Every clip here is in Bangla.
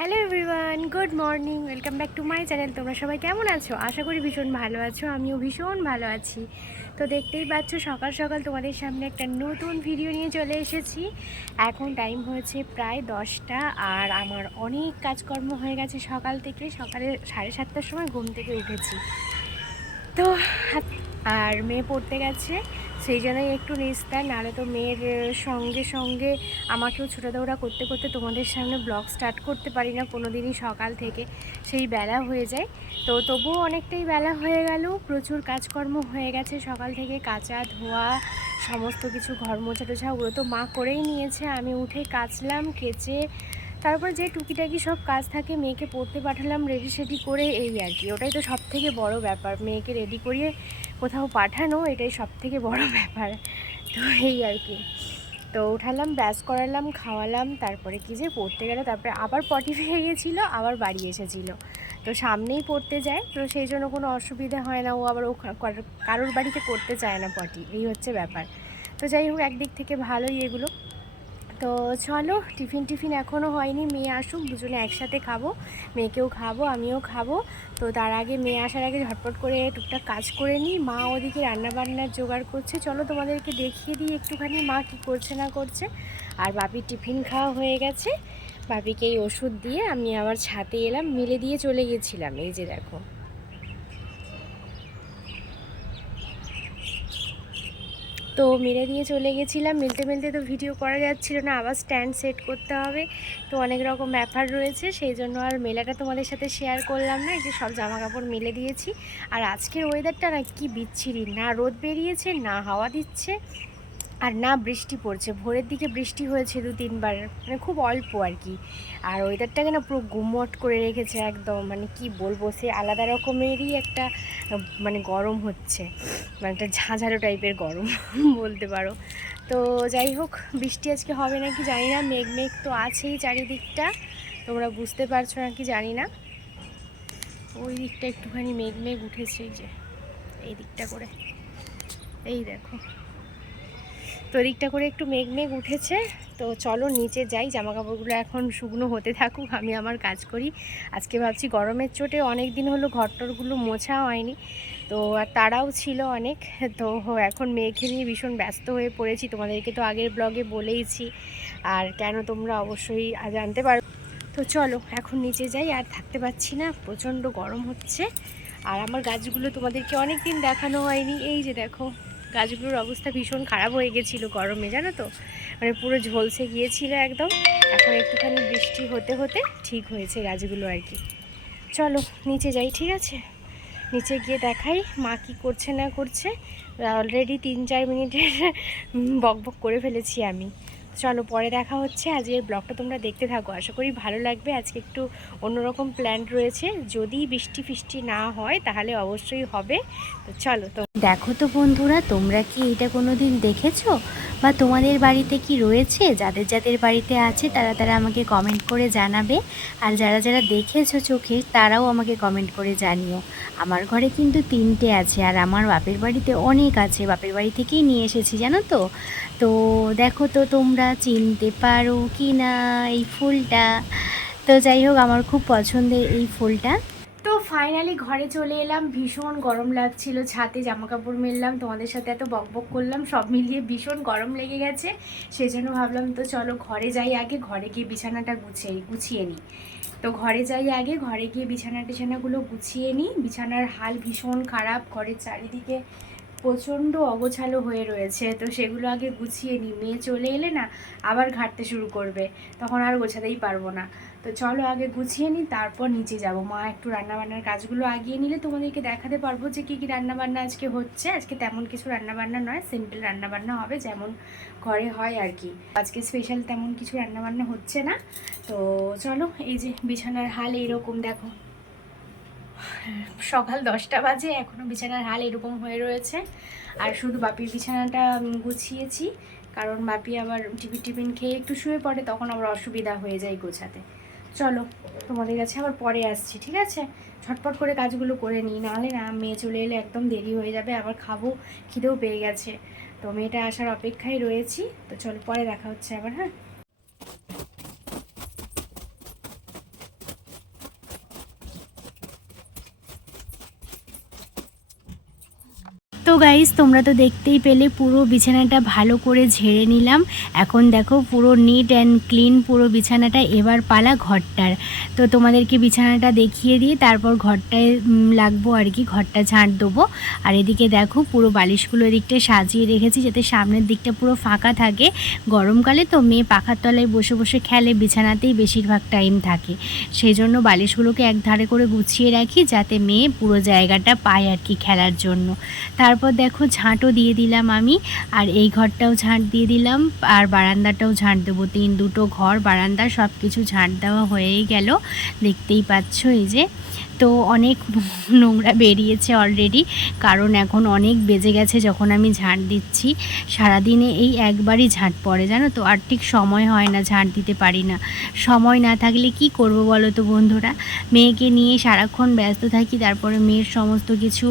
Hello everyone good morning welcome back to my channel তোমরা সবাই কেমন আছো? আশা করি ভীষণ ভালো আছো, আমিও ভীষণ ভালো আছি। তো দেখতেই পাচ্ছ, সকাল সকাল তোমাদের সামনে একটা নতুন ভিডিও নিয়ে চলে এসেছি। এখন টাইম হয়েছে প্রায় দশটা আর আমার অনেক কাজকর্ম হয়ে গেছে সকাল থেকে, সকালে সাড়ে সাতটার সময় ঘুম থেকে উঠেছি। তো আর মেয়ে পড়তে গেছে, সেই জন্যই একটু নিস্তার, নাহলে তো মেয়ের সঙ্গে সঙ্গে আমাকেও ছোটো দৌড়া করতে করতে তোমাদের সামনে ব্লগ স্টার্ট করতে পারি না কোনো দিনই সকাল থেকে সেই বেলা হয়ে যায়। তো তবুও অনেকটাই বেলা হয়ে গেল, প্রচুর কাজকর্ম হয়ে গেছে, সকাল থেকে কাচা ধোয়া, সমস্ত কিছু ঘর মোছা টোছা, ওগুলো তো মা করেই নিয়েছে, আমি উঠে কাচলাম, কেচে, তারপর যে টুকিটাকি সব কাজ থাকে, মেয়েকে পড়তে পাঠালাম রেডি সেডি করে, এই আর কি, ওটাই তো সব থেকে বড় ব্যাপার, মেয়েকে রেডি করিয়ে কোথাও পাঠানো, এটাই সব থেকে বড় ব্যাপার। তো এই আর কি। তো উঠালাম ব্যাস করালাম, খাওয়ালাম, তারপরে কি যে পড়তে গেল, তারপরে আবার পটি ভেঙে গেছিল, আবার বাড়ি এসেছিল। তো সামনেই পড়তে যায়, তো সেই জন্য কোনো অসুবিধা হয় না, ও আবার ও কারোর বাড়িতে করতে চায় না পটি, এই হচ্ছে ব্যাপার। তো যাই হোক, একদিক থেকে ভালোই এগুলো। তো চলো, টিফিন টিফিন এখনও হয়নি, মেয়ে আসুক, দুজনে একসাথে খাব। মেয়েকেও খাব, আমিও খাব। তো তার আগে মেয়ে আসার আগে ঝটপট করে টুকটাক কাজ করে নিই। মা ওদিকে রান্নাবান্নার জোগাড় করছে। চলো তোমাদেরকে দেখিয়ে দিই একটুখানি, মা কি করছে না করছে। আর বাপির টিফিন খাওয়া হয়ে গেছে। বাপিকে এই ওষুধ দিয়ে আমি আবার ছাতে এলাম, মিলে দিয়ে চলে গেছিলাম। এই যে দেখো। তো মেরে দিয়ে চলে গেছিলাম। মিলতে মিলতে তো ভিডিও করা যাচ্ছিল না, আবার স্ট্যান্ড সেট করতে হবে। তো অনেক রকম ব্যাপার রয়েছে, সেই জন্য আর মেলাটা তোমাদের সাথে শেয়ার করলাম না। এই যে সব জামা কাপড় মেলে দিয়েছি। আর আজকের ওয়েদারটা না কি বিচ্ছিরি, না রোদ বেরিয়েছে, না হাওয়া দিচ্ছে। আর না বৃষ্টি পড়ছে। ভোরের দিকে বৃষ্টি হয়েছে দু, তিনবার। মানে খুব অল্প আর কি। আর ওয়েদারটাকে না পুরো গুমট করে রেখেছে একদম। মানে কি বলব, সে আলাদা রকমেরই একটা মানে গরম হচ্ছে। মানে একটা ঝাঁঝালো টাইপের গরম, বলতে পারো। তো যাই হোক, বৃষ্টি আজকে হবে না কি জানি না। মেঘ মেঘ তো আছেই চারিদিকটা। তোমরা বুঝতে পারছ না কি জানি না। ওই দিকটা একটুখানি মেঘ মেঘ উঠেছে যে। এই দিকটা করে। এই দেখো। তো দিকটা করে একটু মেঘ মেঘ উঠেছে। তো চলো নিচে যাই জামা কাপড়গুলো এখন শুকনো হতে থাকুক, আমি আমার কাজ করি। আজকে ভাবছি গরমের চোটে অনেক দিন হলো ঘরটরগুলো মোছা হয়নি। তো আর তারাও ছিল অনেক, তো এখন মেয়েকে নিয়ে ভীষণ ব্যস্ত হয়ে পড়েছি। তোমাদেরকে তো আগের ব্লগে বলেইছি, আর কেন তোমরা অবশ্যই জানতে পারো। তো চলো এখন নিচে যাই, আর থাকতে পারছি না, প্রচণ্ড গরম হচ্ছে। আর আমার গাছগুলো তোমাদেরকে অনেক দিন দেখানো হয়নি, এই যে দেখো। গাছগুলোর অবস্থা ভীষণ খারাপ হয়ে গেছিল গরমে, জানো তো? মানে পুরো ঝলসে গিয়েছিল একদম। এখন একটুখানি বৃষ্টি হতে হতে ঠিক হয়েছে গাছগুলো আর কি। চলো, নিচে যাই, ঠিক আছে? নিচে গিয়ে দেখাই মা কি করছে না করছে। অলরেডি তিন চার মিনিটের বক বক করে ফেলেছি আমি। চলো পরে দেখা হচ্ছে। আজকের ব্লগটা তোমরা দেখতে থাকো। আশা করি ভালো লাগবে। আজকে একটু অন্যরকম প্ল্যান রয়েছে। যদি বৃষ্টি ফিষ্টি না হয়, তাহলে অবশ্যই হবে। তো চলো তো দেখো তো বন্ধুরা, তোমরা কি এটা কোনো দিন দেখেছ? বা তোমাদের বাড়িতে কি রয়েছে? যাদের যাদের বাড়িতে আছে, তারা তারা আমাকে কমেন্ট করে জানাবে। আর যারা যারা দেখেছ চোখে, তারাও আমাকে কমেন্ট করে জানিও। আমার ঘরে কিন্তু তিনটে আছে, আর আমার বাপের বাড়িতে অনেক আছে। বাপের বাড়ি থেকেই নিয়ে এসেছি, জানো তো? তো দেখো তো, তোমরা চিনতে পারো কি না এই ফুলটা। তো যাই হোক, আমার খুব পছন্দের এই ফুলটা। তো ফাইনালি ঘরে চলে এলাম। ভীষণ গরম লাগছিল ছাতে জামা কাপড় মেললাম, তোমাদের সাথে এত বকবক করলাম, সব মিলিয়ে ভীষণ গরম লেগে গেছে। সেই জন্য ভাবলাম, তো চলো ঘরে যাই আগে, ঘরে গিয়ে বিছানাটা গুছিয়ে গুছিয়ে নিই। তো ঘরে যাই আগে, ঘরে গিয়ে বিছানা টিছানাগুলো গুছিয়ে নিই। বিছানার হাল ভীষণ খারাপ, ঘরের চারিদিকে প্রচণ্ড অগোছালো হয়ে রয়েছে। তো সেগুলো আগে গুছিয়ে নিই। মেয়ে চলে এলে না, আবার ঘাটতে শুরু করবে। তখন আর গোছাতেই পারব না। তো চলো আগে গুছিয়ে নিই, তারপর নিচে যাব। মা একটু রান্নাবান্নার কাজগুলো আগিয়ে নিলে তোমাদেরকে দেখাতে পারব যে কী কী রান্নাবান্না আজকে হচ্ছে। আজকে তেমন কিছু রান্নাবান্না নয়, সিম্পল রান্নাবান্না হবে যেমন ঘরে হয় আর কি। আজকে স্পেশাল তেমন কিছু রান্নাবান্না হচ্ছে না। তো চলো, এই যে বিছানার হাল এইরকম দেখো। সকাল দশটা বাজে এখনও বিছানার হাল এরকম হয়ে রয়েছে। আর শুধু বাপির বিছানাটা গুছিয়েছি, কারণ বাপি আবার টিফিন টিফিন খেয়ে একটু শুয়ে পড়ে, তখন আবার অসুবিধা হয়ে যায় গোছাতে। চলো, তোমাদের কাছে আবার পরে আসছি, ঠিক আছে? ঝটপট করে কাজগুলো করে নিই, নাহলে না মেয়ে চলে এলে একদম দেরি হয়ে যাবে, আবার খাব, খিদেও পেয়ে গেছে। তো মেয়েটা আসার অপেক্ষায় রয়েছি, তো চলো পরে দেখা হচ্ছে আবার হ্যাঁ? তো গাইস তোমরা তো দেখতেই পেলে পুরো বিছানাটা ভালো করে ঝেড়ে নিলাম। এখন দেখো পুরো নিট অ্যান্ড ক্লিন পুরো বিছানাটা, এবার পালা ঘরটার। তো তোমাদেরকে বিছানাটা দেখিয়ে দিয়ে তারপর ঘরটায় লাগবো আর কি, ঘরটা ঝাঁট দেবো। আর এদিকে দেখো পুরো বালিশগুলো এদিকটা সাজিয়ে রেখেছি, যাতে সামনের দিকটা পুরো ফাঁকা থাকে। গরমকালে তো মেয়ে পাখার তলায় বসে বসে খেলে, বিছানাতেই বেশিরভাগ টাইম থাকে। সেই জন্য বালিশগুলোকে এক ধারে করে গুছিয়ে রাখি, যাতে মেয়ে পুরো জায়গাটা পায় আর কি খেলার জন্য। তারপর দেখো ঝাঁটও দিয়ে দিলাম আমি, আর এই ঘরটাও ঝাঁট দিয়ে দিলাম, আর বারান্দাটাও ঝাঁট দেবো। তিন দুটো ঘর, বারান্দা সব কিছু ঝাঁট দেওয়া হয়েই গেল। দেখতেই পাচ্ছ এই যে তো অনেক নোংরা বেরিয়েছে অলরেডি কারণ এখন অনেক বেজে গেছে যখন আমি ঝাঁট দিচ্ছি। সারাদিনে এই একবারই ঝাঁট পড়ে, জানো তো? আর ঠিক সময় হয় না ঝাঁট দিতে পারি না। সময় না থাকলে কি করব বলো তো বন্ধুরা? মেয়েকে নিয়ে সারাক্ষণ ব্যস্ত থাকি, তারপরে মেয়ের সমস্ত কিছু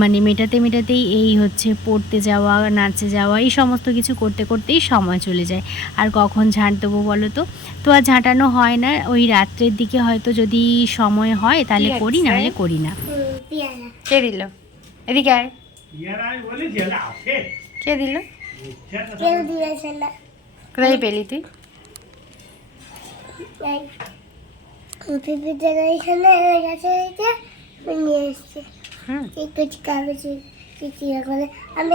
মানে মেটাতে মেটাতেই এই হচ্ছে, পড়তে যাওয়া, নাচে যাওয়া, এই সমস্ত কিছু করতে করতেই সময় চলে যায়। আর কখন ঝাঁট দেবো বলো তো? তো আর ঝাঁটানো হয় না। ওই রাত্রের দিকে হয়তো যদি সময় হয়, তাহলে করি আছে। নাহলে করি না কে দিল? এদিকে আয়। কে দিল? না কোথায় পেলি তুই? হয়ে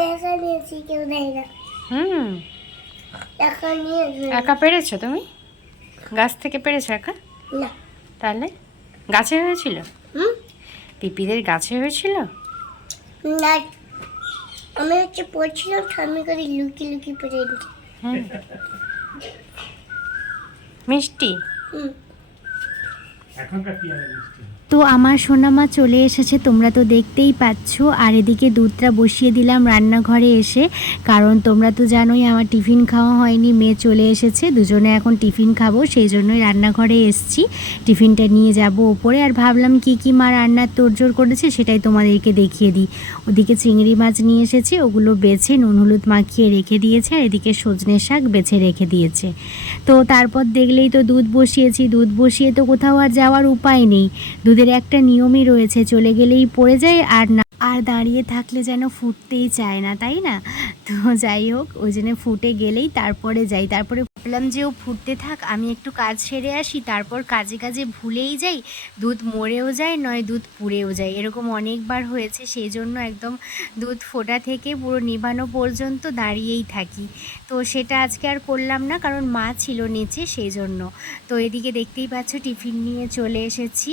একা নিয়েছি কেউ দেয় না হুম। একা নিয়ে একা পেরেছ তুমি? গাছ থেকে পেরেছ একা? না। তাহলে? গাছে হয়েছিল? হুম? পিপিদের গাছে হয়েছিল? না আমি হচ্ছে পড়ছিলাম ঠান্ডা করে লুকি লুকি পড়ে মিষ্টি? হুম। মিষ্টি তো আমার সোনামা চলে এসেছে, তোমরা তো দেখতেই পাচ্ছ। আর এদিকে দুধটা বসিয়ে দিলাম রান্নাঘরে এসে। কারণ তোমরা তো জানোই আমার টিফিন খাওয়া হয়নি, মেয়ে চলে এসেছে, দুজনে এখন টিফিন খাব, সেই জন্যই রান্নাঘরে এসছি। টিফিনটা নিয়ে যাব ওপরে। আর ভাবলাম কি কি মা রান্নার তোড়জোড় করেছে সেটাই তোমাদেরকে দেখিয়ে দিই। ওদিকে চিংড়ি মাছ নিয়ে এসেছে, ওগুলো বেছে নুন হলুদ মাখিয়ে রেখে দিয়েছে, আর এদিকে সজনে শাক বেছে রেখে দিয়েছে। তো তারপর দেখলেই তো দুধ বসিয়েছি, দুধ বসিয়ে তো কোথাও আর যাওয়ার উপায় নেই। দুধের একটা নিয়মই রয়েছে, চলে গেলেই পড়ে যায় আর না। আর দাঁড়িয়ে থাকলে যেন ফুটতেই চায় না, তাই না? তো যাই হোক, ওই জন্য ফুটে গেলেই তারপরে যাই। তারপরে ভাবলাম যে ও ফুটতে থাক, আমি একটু কাজ সেরে আসি, তারপর কাজে কাজে ভুলেই যাই, দুধ মরেও যায় নয় দুধ পুড়েও যায়। এরকম অনেকবার হয়েছে সেই জন্য একদম দুধ ফোটা থেকে পুরো নিভানো পর্যন্ত দাঁড়িয়েই থাকি। তো সেটা আজকে আর করলাম না, কারণ মা ছিল নিচে সেই জন্য তো এদিকে দেখতেই পাচ্ছ, টিফিন নিয়ে চলে এসেছি।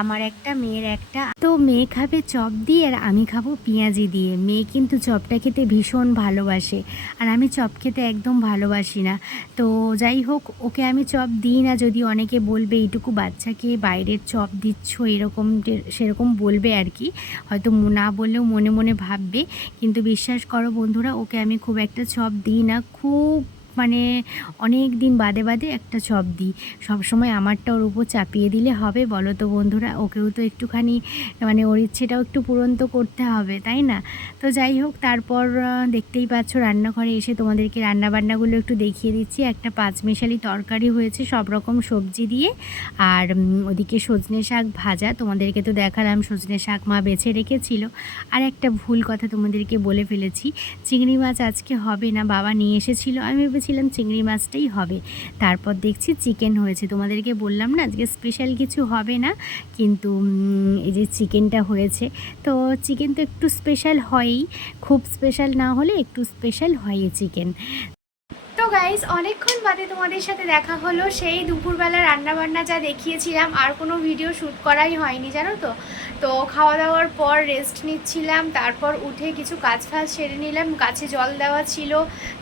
আমার একটা, মেয়ের একটা। তো মেয়ে খাবে চপ দিয়ে, আর আমি খাব পেঁয়াজি দিয়ে। মেয়ে কিন্তু চপটা খেতে ভীষণ ভালোবাসে, আর আমি চপ খেতে একদম ভালোবাসি না। তো যাই হোক, ওকে আমি চপ দিই না, যদি অনেকে বলবে এইটুকু বাচ্চাকে বাইরের চপ দিচ্ছ, এরকম সেরকম বলবে আর কি। হয়তো না বললেও মনে মনে ভাববে। কিন্তু বিশ্বাস করো বন্ধুরা, ওকে আমি খুব একটা চপ দিই না, খুব মানে অনেক দিন বাদে বাদে একটা চপ দিই। সবসময় আমারটা ওর উপর চাপিয়ে দিলে হবে, বলো তো বন্ধুরা? ওকেও তো একটুখানি মানে ওর ইচ্ছেটাও একটু পূরণ তো করতে হবে, তাই না? তো যাই হোক, তারপর দেখতেই পাচ্ছ রান্নাঘরে এসে তোমাদেরকে রান্নাবান্নাগুলো একটু দেখিয়ে দিচ্ছি। একটা পাঁচমিশালি তরকারি হয়েছে সব রকম সবজি দিয়ে। আর ওদিকে সজনে শাক ভাজা, তোমাদেরকে তো দেখালাম সজনে শাক মা বেছে রেখেছিল। আর একটা ভুল কথা তোমাদেরকে বলে ফেলেছি, চিংড়ি মাছ আজকে হবে না, বাবা নিয়ে এসেছিল। আমি ভেবেছিলাম চিংড়ি মাছটাই হবে। তারপর দেখছি চিকেন হয়েছে। তোমাদেরকে বললাম না, আজকে স্পেশাল কিছু হবে না, কিন্তু এই যে চিকেনটা হয়েছে। তো চিকেন তো একটু স্পেশাল হয়ই। খুব স্পেশাল না হলে একটু স্পেশাল হয় চিকেন গাইজ অনেকক্ষণ বাদে তোমাদের সাথে দেখা হলো। সেই দুপুরবেলা রান্নাবান্না যা দেখিয়েছিলাম, আর কোনো ভিডিও শ্যুট করাই হয়নি, জানো তো? তো খাওয়া দাওয়ার পর রেস্ট নিচ্ছিলাম, তারপর উঠে কিছু কাজ ফাজ সেরে নিলাম, গাছে জল দেওয়া ছিল।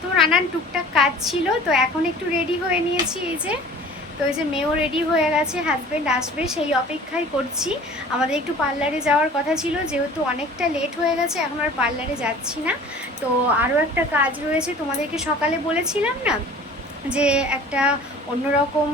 তো নানান টুকটাক কাজ ছিল, তো এখন একটু রেডি হয়ে নিয়েছি এই যে। তো এই যে মেয়েও রেডি হয়ে গেছে হাজব্যান্ড আসবে, সেই অপেক্ষাই করছি। আমাদের একটু পার্লারে যাওয়ার কথা ছিল, যেহেতু অনেকটা লেট হয়ে গেছে, এখন আর পার্লারে যাচ্ছি না। তো আরও একটা কাজ রয়েছে, তোমাদেরকে সকালে বলেছিলাম না যে একটা অন্যরকম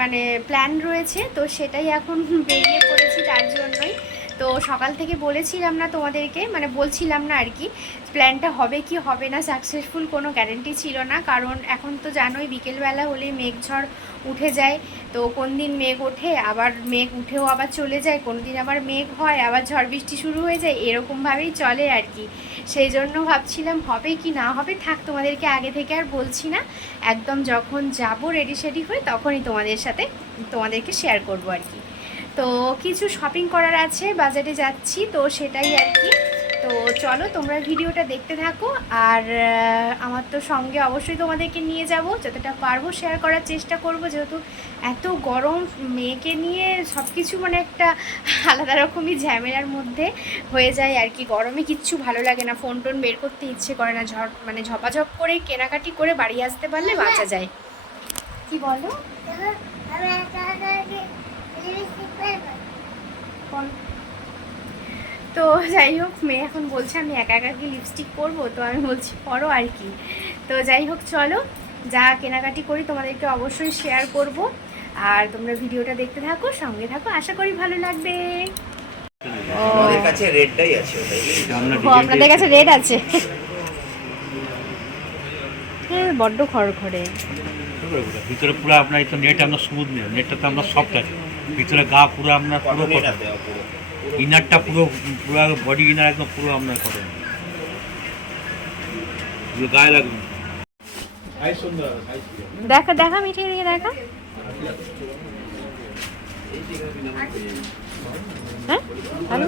মানে প্ল্যান রয়েছে, তো সেটাই এখন বেরিয়ে পড়েছি তার জন্যই। তো সকাল থেকে বলেছিলাম না তোমাদেরকে মানে বলছিলাম না আর কি প্ল্যানটা হবে কি হবে না সাকসেসফুল কোনো গ্যারেন্টি ছিল না। কারণ এখন তো জানোই, বিকেলবেলা হলেই মেঘঝড় উঠে যায়। তো কোন দিন মেঘ ওঠে, আবার মেঘ উঠেও আবার চলে যায়, কোন দিন আবার মেঘ হয়, আবার ঝড় বৃষ্টি শুরু হয়ে যায়, এরকমভাবেই চলে আর কি। সেই জন্য ভাবছিলাম, হবে কি না হবে, থাক তোমাদেরকে আগে থেকে আর বলছি না। একদম যখন যাব রেডি সেডি হয়ে, তখনই তোমাদের সাথে তোমাদেরকে শেয়ার করব আর কি। তো কিছু শপিং করার আছে, বাজারে যাচ্ছি, তো সেটাই আর কি। তো চলো তোমরা ভিডিওটা দেখতে থাকো আর আমার তো সঙ্গে অবশ্যই তোমাদেরকে নিয়ে যাব যতটা পারব শেয়ার করার চেষ্টা করব যেহেতু এত গরম মেয়েকে নিয়ে সব কিছু মানে একটা আলাদা রকমই ঝামেলার মধ্যে হয়ে যায় আর কি গরমে কিচ্ছু ভালো লাগে না ফোন টোন বের করতে ইচ্ছে করে না ঝড় মানে ঝপাঝপ করে কেনাকাটি করে বাড়ি আসতে পারলে বাঁচা যায় কি বলো দেখো, আমি একা একা আগে লিপস্টিক পরবো। বল। তো যাই হোক মেয়ে এখন বলছে আমি একা একা কি লিপস্টিক পরবো তো আমি বলছি পরো আর কি। তো যাই হোক চলো যা কেনাকাটি করি তোমাদেরকে অবশ্যই শেয়ার করব। আর তোমরা ভিডিওটা দেখতে থাকো সঙ্গে থাকো আশা করি ভালো লাগবে। ও আমাদের কাছে রেডটাই আছে আপনাদের কাছে রেড আছে? হ্যাঁ বড্ড খড়খড়ে। ভিতরে পুরো আপনার এই তো নেট আপনার স্মুথ নেই নেটটা তো আপনার সফট আছে। ভিতরে গা পুরো আপনার পুরো। ইনারটা পুরো পুরো বডি ইনার একদম পুরো আপনার পুরো গায়ে লাগবে। দেখা দেখা মিঠে দিকে দেখা। হ্যাঁ? ভালো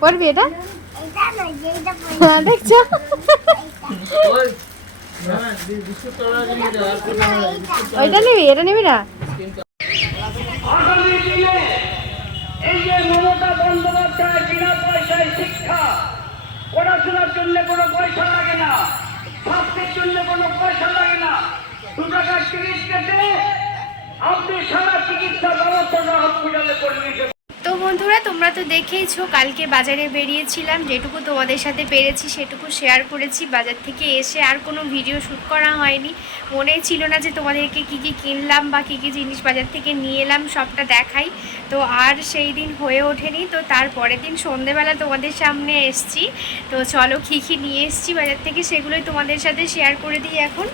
পড়বি এটা? নয়। হ্যাঁ, দেখছ। ওইটা নিবি এটা নিবি না আগামী দিনে এই যে মমতা বন্দ্যোপাধ্যায় পয়সায় শিক্ষা। পড়াশোনার জন্য কোনো পয়সা লাগে না। স্বাস্থ্যের জন্য কোনো পয়সা লাগে না। দু টাকার কেটে আপনি সারা চিকিৎসা ব্যবস্থা হসপিটালে করে নিতে তো বন্ধুরা, তোমরা তো দেখেইছো, কালকে বাজারে বেরিয়েছিলাম। যেটুকু তোমাদের সাথে পেরেছি, সেটুকু শেয়ার করেছি। বাজার থেকে এসে আর কোনো ভিডিও শ্যুট করা হয়নি। মনেই ছিল না যে তোমাদেরকে কী কী কিনলাম বা কী কী জিনিস বাজার থেকে নিয়ে এলাম, সবটা দেখাই। তো আর সেই দিন হয়ে ওঠেনি। তো তারপরের দিন সন্ধেবেলা তোমাদের সামনে এসছি। তো চলো কী কী নিয়ে এসছি বাজার থেকে, সেগুলোই তোমাদের সাথে শেয়ার করে দিই এখন।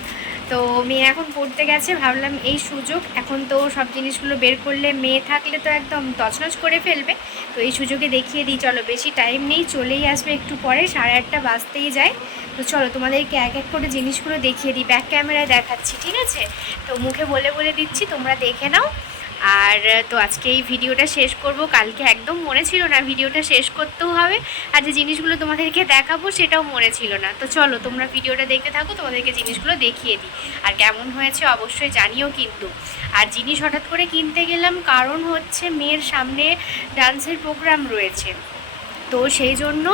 তো মেয়ে এখন পড়তে গেছে, ভাবলাম এই সুযোগ। এখন তো সব জিনিসগুলো বের করলে মেয়ে থাকলে তো একদম তছনছ করে ফেলবে। তো এই সুযোগে দেখিয়ে দিই, চলো বেশি টাইম নেই, চলেই আসবে একটু পরে, সাড়ে আটটা বাজতেই যায়। তো চলো তোমাদেরকে এক এক করে জিনিসগুলো দেখিয়ে দিই ব্যাক ক্যামেরায় দেখাচ্ছি, ঠিক আছে? তো মুখে বলে বলে দিচ্ছি, তোমরা দেখে নাও। আর তো আজকে এই ভিডিওটা শেষ করব। কালকে একদম মনে ছিল না ভিডিওটা শেষ করতেও হবে আর যে জিনিসগুলো তোমাদেরকে দেখাবো সেটাও মনে ছিল না। তো চলো, তোমরা ভিডিওটা দেখতে থাকো, তোমাদেরকে জিনিসগুলো দেখিয়ে দিই। আর কেমন হয়েছে অবশ্যই জানিও কিন্তু। আর জিনিস হঠাৎ করে কিনতে গেলাম কারণ হচ্ছে মেয়ের সামনে ডান্সের প্রোগ্রাম রয়েছে। তো সেই জন্য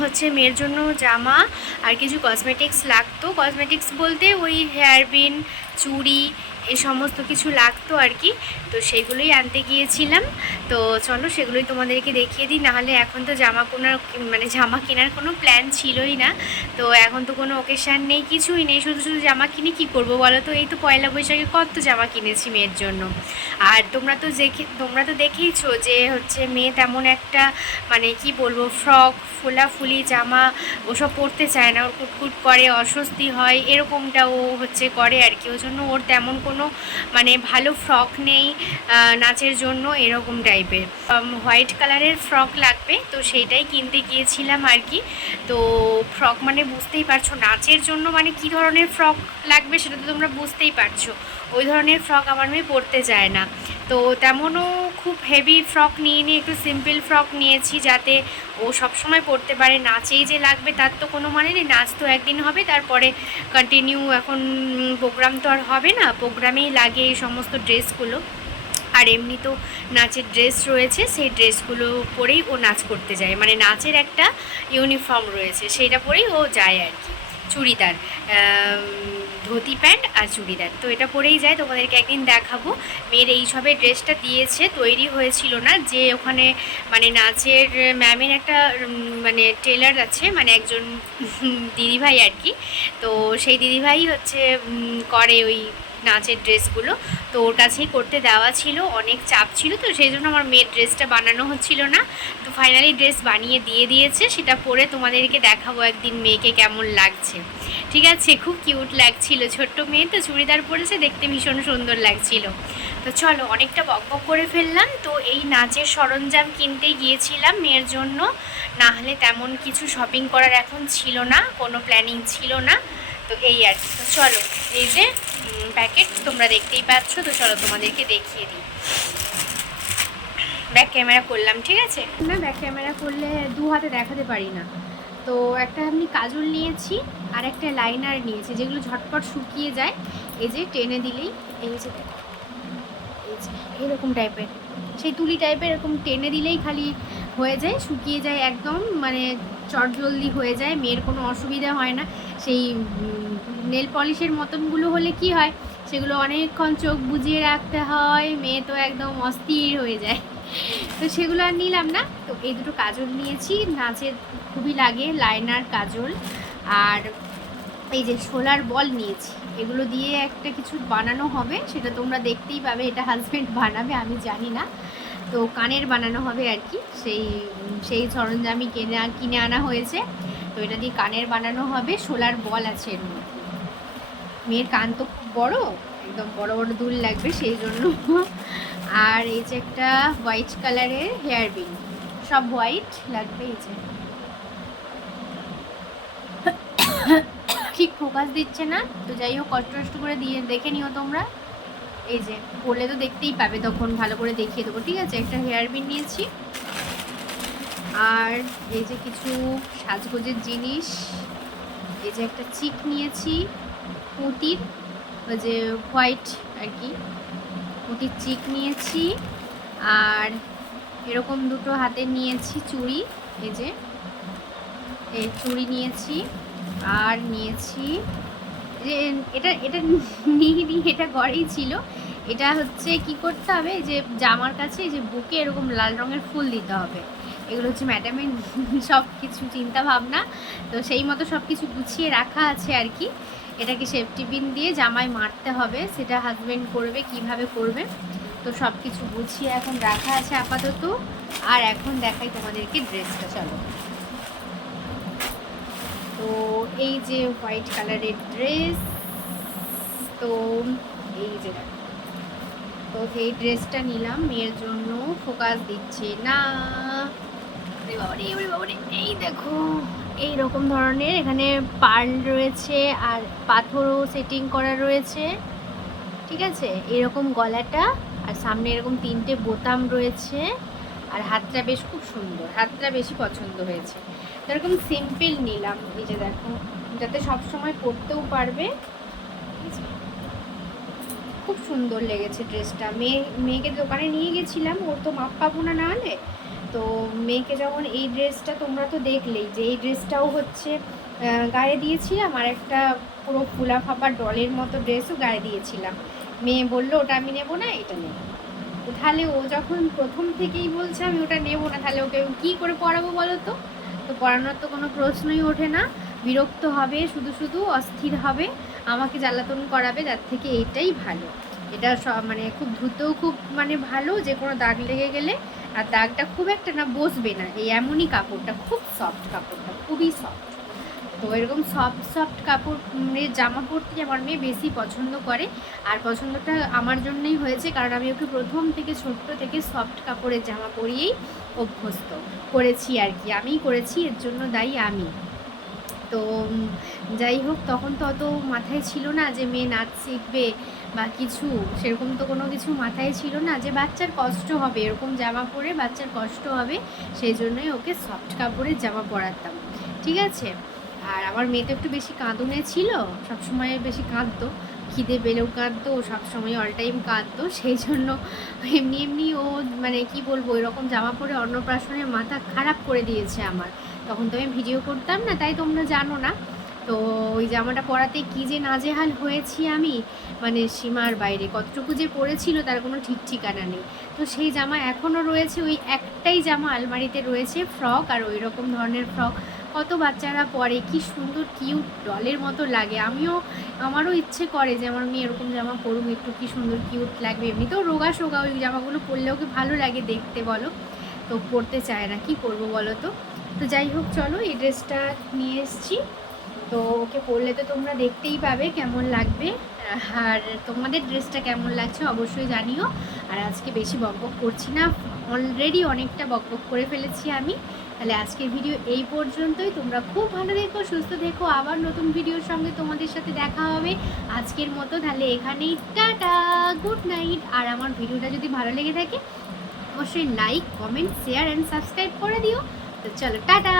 হচ্ছে মেয়ের জন্য জামা আর কিছু কসমেটিক্স লাগতো। কসমেটিক্স বলতে ওই হেয়ারবিন চুড়ি এই সমস্ত কিছু লাগতো আর কি। তো সেগুলোই আনতে গিয়েছিলাম। তো চলো সেগুলোই তোমাদেরকে দেখিয়ে দিই। নাহলে এখন তো জামা কেনার মানে জামা কেনার কোনো প্ল্যান ছিলই না। তো এখন তো কোনো ওকেশান নেই, কিছুই নেই। শুধু শুধু জামা কিনে, কি করব বলো তো? এই তো পয়লা বৈশাখে কত জামা কিনেছি মেয়ের জন্য। আর তোমরা তো দেখে, তোমরা তো দেখেইছো যে হচ্ছে মেয়ে তেমন একটা মানে কি বলব, ফ্রক ফোলাফুলি জামা ওসব পরতে চায় না। ওর কুটকুট করে, অস্বস্তি হয়, এরকমটা ও হচ্ছে করে আর কি। ওই জন্য ওর তেমন কোনো মানে ভালো ফ্রক নেই নাচের জন্য এরকম টাইপের হোয়াইট কালারের ফ্রক লাগবে, তো সেইটাই কিনতে গিয়েছিলাম আর কি। তো ফ্রক মানে বুঝতেই পারছ, নাচের জন্য মানে কি ধরনের ফ্রক লাগবে সেটা তো তোমরা বুঝতেই পারছ। ওই ধরনের ফ্রক আমার মেয়ে পরতে চায় না। তো তেমনও খুব হেভি ফ্রক নিয়ে নিয়ে একটু সিম্পল ফ্রক নিয়েছি যাতে ও সবসময় পরতে পারে। নাচেই যে লাগবে তার তো কোনো মানে নেই, নাচ তো একদিন হবে, তারপরে কন্টিনিউ এখন প্রোগ্রাম তো আর হবে না প্রোগ্রামেই লাগে এই সমস্ত ড্রেসগুলো আর এমনি তো নাচের ড্রেস রয়েছে, সেই ড্রেসগুলো পরেই ও নাচ করতে যায়। মানে নাচের একটা ইউনিফর্ম রয়েছে, সেইটা পরেই ও যায় আর কি। চুড়িদার ধুতি প্যান্ট আর চুড়িদার। তো এটা পরেই যায়, তোমাদেরকে একদিন দেখাবো। মেয়ের এই সবে ড্রেসটা দিয়েছে, তৈরি হয়েছিল না। যে ওখানে মানে নাচের ম্যামের একটা মানে টেলার আছে মানে একজন দিদিভাই আর কি। তো সেই দিদিভাই হচ্ছে করে ওই নাচের ড্রেসগুলো। তো ওর কাছেই করতে দেওয়া ছিল, অনেক চাপ ছিল, তো সেই জন্য আমার মেয়ের ড্রেসটা বানানো হচ্ছিল না। তো ফাইনালি ড্রেস বানিয়ে দিয়ে দিয়েছে, সেটা পরে তোমাদেরকে দেখাবো একদিন মেয়েকে কেমন লাগছে। ঠিক আছে, খুব কিউট লাগছিল, ছোট্ট মেয়ে তো চুড়িদার পরেছে, দেখতে ভীষণ সুন্দর লাগছিল। তো চলো, অনেকটা বক বক করে ফেললাম, তো এই নাচের সরঞ্জাম কিনতে গিয়েছিলাম মেয়ের জন্য। না হলে তেমন কিছু শপিং করার এখন ছিল না, কোনো প্ল্যানিং ছিল না। তো এই আর কি। তো চলো, এই যে প্যাকেট তোমরা দেখতেই পাচ্ছ, তো চলো তোমাদেরকে দেখিয়ে দিই। ব্যাক ক্যামেরা করলাম, ঠিক আছে? না ব্যাক ক্যামেরা করলে দু হাতে দেখাতে পারি না। তো একটা আমি কাজল নিয়েছি, আর একটা লাইনার নিয়েছি, যেগুলো ঝটপট শুকিয়ে যায়। এই যে, টেনে দিলেই এই যে এই যে, এরকম টাইপের সেই তুলি টাইপের এরকম টেনে দিলেই খালি হয়ে যায়, শুকিয়ে যায় একদম মানে চটজলদি হয়ে যায়, মেয়ের কোনো অসুবিধা হয় না। সেই নেল পলিশের মতনগুলো হলে কি হয়? সেগুলো অনেকক্ষণ চোখ বুজিয়ে রাখতে হয়, মেয়ে তো একদম অস্থির হয়ে যায়। তো সেগুলো আর নিলাম না। তো এই দুটো কাজল নিয়েছি। নাচের খুবই লাগে, লাইনার কাজল। আর এই যে সোলার বল নিয়েছি, এগুলো দিয়ে একটা কিছু বানানো হবে। সেটা তোমরা দেখতেই পাবে, এটা হাজব্যান্ড বানাবে, আমি জানি না। তো কানের বানানো হবে আর কি। সেই সেই সরঞ্জামই কিনে কিনে আনা হয়েছে। তো এটা দিয়ে কানের বানানো হবে, সোলার বল আছে এর মধ্যে। মেয়ের কান তো খুব বড়, একদম বড় বড় দুল লাগবে সেই জন্য। আর এই যে একটা হোয়াইট কালারের হেয়ার বিন সব হোয়াইট লাগবে এই যে। ঠিক ফোকাস দিচ্ছে না, তো যাই হোক, কষ্ট করে দিয়ে, দেখে নিও তোমরা। এই যে পড়লে তো দেখতেই পাবে, তখন ভালো করে দেখিয়ে দেবো। ঠিক আছে, একটা হেয়ার বিন নিয়েছি। আর এই যে কিছু সাজগোজের জিনিস, এই যে একটা চিক নিয়েছি, পুঁতির যে হোয়াইট আর কি, পুঁতির চিক নিয়েছি, আর এরকম দুটো হাতে নিয়েছি চুড়ি, এই যে, এই চুড়ি নিয়েছি, আর নিয়েছি, যে এটা এটা নিয়ে নিয়ে এটা ঘরেই ছিল, এটা হচ্ছে কি করতে হবে যে জামার কাছে যে বুকে এরকম লাল রঙের ফুল দিতে হবে। এগুলো হচ্ছে ম্যাডামের সব কিছু চিন্তা ভাবনা তো সেই মতো সব কিছু গুছিয়ে রাখা আছে আর কি। এটাকে সেফটি পিন দিয়ে জামায় মারতে হবে, সেটা হাজবেন্ড করবে, কীভাবে করবে। তো সব কিছু গুছিয়ে এখন রাখা আছে আপাতত। আর এখন দেখাই তোমাদেরকে ড্রেসটা চলো। তো এই যে হোয়াইট কালারের ড্রেস তো এই যে তো এই ড্রেসটা নিলাম, মেয়ের জন্য ফোকাস দিচ্ছে না। এই দেখো, এই রকম ধরনের এখানে পার্ল রয়েছে আর পাথরও সেটিং করা রয়েছে, ঠিক আছে? এরকম গলাটা আর সামনে এরকম তিনটে বোতাম রয়েছে আর হাতটা বেশ খুব সুন্দর, হাতটা বেশি পছন্দ হয়েছে। এরকম সিম্পল নিলাম, এই যে দেখো, যাতে সব সময় পরতেও পারবে খুব সুন্দর লেগেছে ড্রেসটা। মেয়ে, মেয়েকে দোকানে নিয়ে গেছিলাম, ওর তো মাপ পাবো না নাহলে। তো মেয়েকে যখন এই ড্রেসটা তোমরা তো দেখলেই যে এই ড্রেসটাও হচ্ছে গায়ে দিয়েছিলাম আর একটা পুরো ফুলা ফাপা ডলের মতো ড্রেসও গায়ে দিয়েছিলাম। মেয়ে বলল, ওটা আমি নেব না, এটা নেব। তাহলে ও যখন প্রথম থেকেই বলছে, আমি ওটা নেব না, তাহলে ওকে কী করে পড়াবো বলো তো? তো পড়ানোর তো কোনো প্রশ্নই ওঠে না। বিরক্ত হবে, শুধু শুধু অস্থির হবে, আমাকে জ্বালাতন করাবে, তার থেকে এইটাই ভালো। এটা মানে খুব ধুতেও খুব মানে ভালো যে কোনো দাগ লেগে গেলে। আর দাগটা খুব একটা না, বসবে না। এই এমনই কাপড়টা, খুব সফট কাপড়টা, খুবই সফট তো এরকম সফট সফট কাপড়ের জামা পরতে আমার মেয়ে বেশি পছন্দ করে। আর পছন্দটা আমার জন্যই হয়েছে, কারণ আমি ওকে প্রথম থেকে ছোট্ট থেকে সফট কাপড়ের জামা পরিয়েই অভ্যস্ত করেছি আর কি। আমিই করেছি, এর জন্য দায়ী আমি। তো যাই হোক, তখন তো অত মাথায় ছিল না যে মেয়ে নাচ শিখবে। বা কিছু, সেরকম তো কোনো কিছু মাথায় ছিল না যে বাচ্চার কষ্ট হবে, এরকম জামা পরে বাচ্চার কষ্ট হবে, সেই জন্যই ওকে সফট কাপড়ের জামা পরাতাম। ঠিক আছে? আর আমার মেয়ে তো একটু বেশি কাঁদুনে ছিল, সবসময় বেশি কাঁদতো, খিদে পেলেও কাঁদতো, সবসময় অল টাইম কাঁদতো, সেই জন্য এমনি এমনি ও মানে কি বলব, এরকম জামা পরে অন্নপ্রাশনের মাথা খারাপ করে দিয়েছে আমার। তখন তো আমি ভিডিও করতাম না, তাই তোমরা জানো না। তো ওই জামাটা পরাতে কী যে নাজেহাল হয়েছি আমি? মানে সীমার বাইরে। কতটুকু যে পড়েছিল তার কোনো ঠিক ঠিকানা নেই। তো সেই জামা এখনও রয়েছে। ওই একটাই জামা আলমারিতে রয়েছে, ফ্রক আর ওই রকম ধরনের ফ্রক। কত বাচ্চারা পরে? কি সুন্দর, কিউট, ডলের মতো লাগে। আমিও, আমারও ইচ্ছে করে যে আমার মেয়ে এরকম জামা পরুক, একটু কি সুন্দর, কিউট লাগবে। এমনিতেও রোগা সোগা ওই জামাগুলো পরলেও কি ভালো লাগে দেখতে, বলো। তো পরতে চায় না। কি করব, বলো তো? তো যাই হোক, চলো, এই ড্রেসটা নিয়ে এসেছি। তো ওকে পরলে তো তোমরা দেখতেই পাবে কেমন লাগবে। আর তোমাদের ড্রেসটা কেমন লাগছে অবশ্যই জানিও। আর আজকে বেশি বকবক করছি না অলরেডি অনেকটা বকবক করে ফেলেছি আমি। তাহলে আজকের ভিডিও এই পর্যন্তই। তোমরা খুব ভালো দেখো সুস্থ দেখো আবার নতুন ভিডিওর সঙ্গে তোমাদের সাথে দেখা হবে আজকের মতো। তাহলে এখানেই টাটা গুড নাইট আর আমার ভিডিওটা যদি ভালো লেগে থাকে, অবশ্যই like comment share and subscribe করে দিও। তো চলো, টাটা!